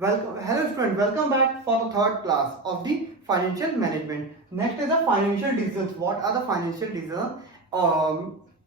Hello student, welcome back for the third class of the financial management. Next is the financial decisions. What are the financial decisions?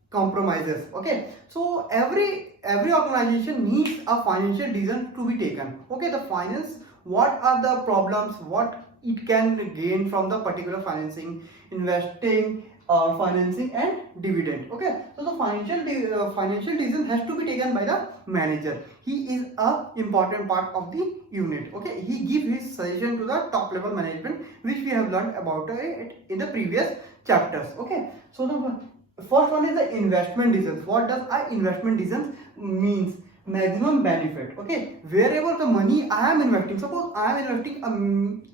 Compromises. Okay, so every organization needs a financial decision to be taken. Okay, the finance. What are the problems? What it can gain from the particular financing, investing, financing and dividend. Okay, so the financial decision has to be taken by the manager. He is a important part of the unit. Okay, he gives his suggestion to the top level management, which we have learned about it in the previous chapters. Okay, so the first one is the investment decisions. What does a investment decisions means? Maximum benefit. Okay, wherever the money I am investing, suppose I am investing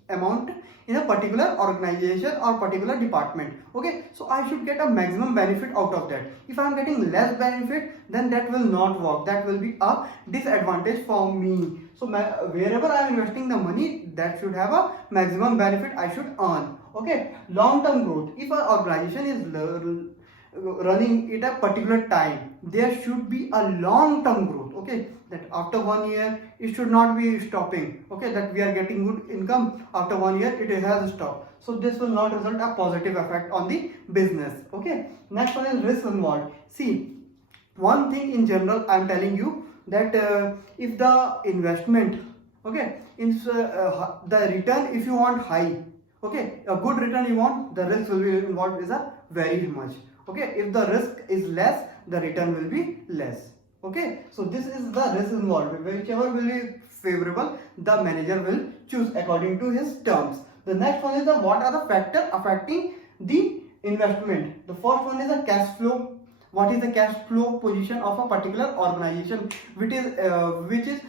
amount in a particular organization or particular department. Okay, so I should get a maximum benefit out of that. If I am getting less benefit, then that will not work. That will be a disadvantage for me. So wherever I am investing the money, that should have a maximum benefit I should earn. Okay, long term growth. If an organization is running at a particular time, there should be a long term growth. Okay, that after 1 year it should not be stopping. Okay, that we are getting good income, after 1 year it has stopped, so this will not result a positive effect on the business. Okay, next one is risk involved. See, one thing in general I am telling you, that if the investment, okay, in the return, if you want high, okay, a good return you want, the risk will be involved is a very much. Okay, if the risk is less, the return will be less. Okay, so this is the risk involved. Whichever will be favorable, the manager will choose according to his terms. The next one is the what are the factors affecting the investment. The first one is the cash flow. What is the cash flow position of a particular organization, which is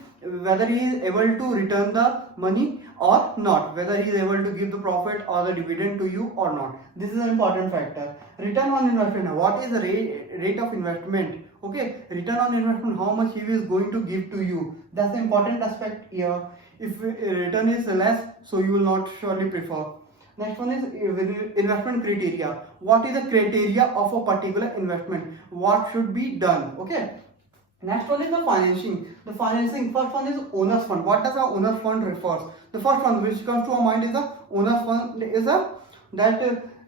whether he is able to return the money or not, whether he is able to give the profit or the dividend to you or not. This is an important factor. Return on investment. What is the rate of investment? Okay, return on investment, how much he is going to give to you. That's the important aspect here. If return is less, so you will not surely prefer. Next one is investment criteria. What is the criteria of a particular investment? What should be done? Okay. Next one is the financing. The financing, first one is owner's fund. What does a owner's fund refers? The first one which comes to our mind is the owner's fund is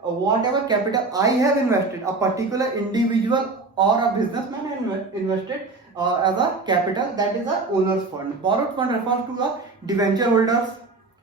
whatever capital I have invested, a particular individual or a businessman has invested as a capital, that is a owner's fund. Borrowed fund refers to the debenture holders,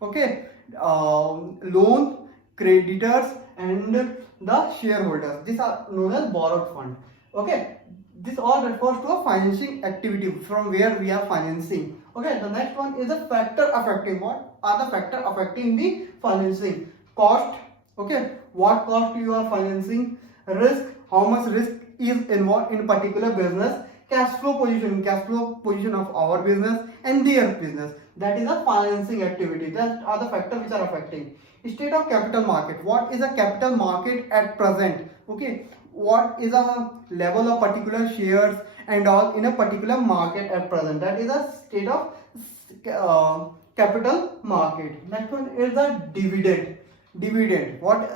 okay, loan creditors and the shareholders. These are known as borrowed fund. Okay, this all refers to a financing activity from where we are financing. Okay, the next one is a factor affecting. What are the factor affecting the financing? Cost. Okay, what cost you are financing? Risk, how much risk is involved in particular business? Cash flow position of our business and their business. That is a financing activity. That are the factors which are affecting. State of capital market. What is a capital market at present? Okay, what is a level of particular shares and all in a particular market at present? That is a state of capital market. Next one is a dividend. Dividend. What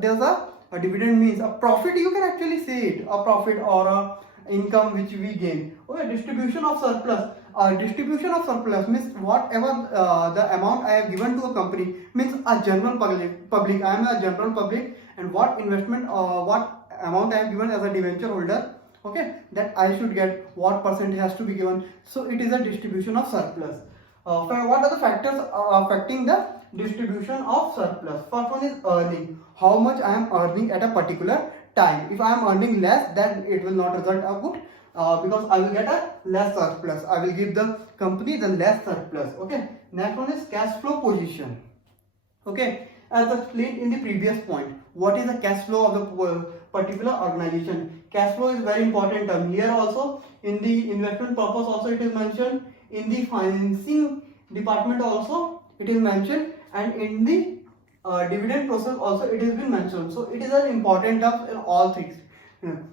does a dividend means? A profit, you can actually say it, a profit or a income which we gain. Okay, distribution of surplus. Distribution of surplus means whatever the amount I have given to a company, means a general public. I am a general public, and what investment, what amount I have given as a debenture holder, okay, that I should get, what percent has to be given. So it is a distribution of surplus. What are the factors affecting the distribution of surplus? First one is earning. How much I am earning at a particular time. If I am earning less, then it will not result a good, because I will get a less surplus. I will give the company the less surplus. Okay. Next one is cash flow position. Okay. As explained in the previous point, what is the cash flow of the particular organization? Cash flow is very important term. Here also, in the investment purpose also it is mentioned. In the financing department also it is mentioned, and in the dividend process also it has been mentioned. So it is an important term in all things.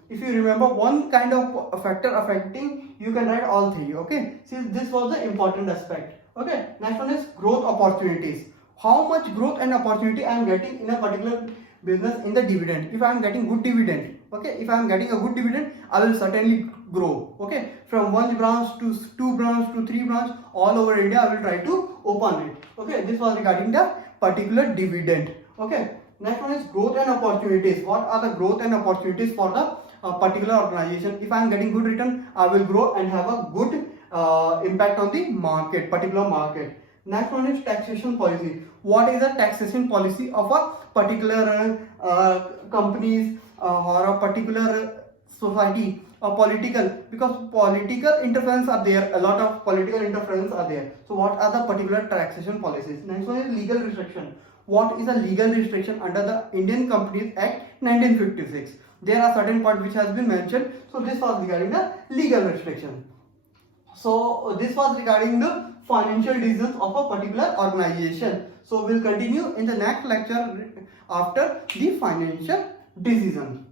If you remember one kind of factor affecting, you can write all three. Okay, since this was the important aspect. Okay, next one is growth opportunities. How much growth and opportunity I am getting in a particular business in the dividend. If I am getting good dividend, okay, if I am getting a good dividend, I will certainly grow. Okay, from one branch to two branch to three branch all over India, I will try to open it. Okay, this was regarding the particular dividend. Okay, next one is growth and opportunities. What are the growth and opportunities for the particular organization? If I am getting good return, I will grow and have a good impact on the market, particular market. Next one is taxation policy. What is the taxation policy of a particular companies or a particular society or political, because political interference are there, a lot of political interference are there. So what are the particular taxation policies? Next one is legal restriction. What is a legal restriction under the Indian Companies Act 1956? There are certain points which has been mentioned. So this was regarding the legal restriction. So this was regarding the financial decisions of a particular organization. So we'll continue in the next lecture after the financial decision.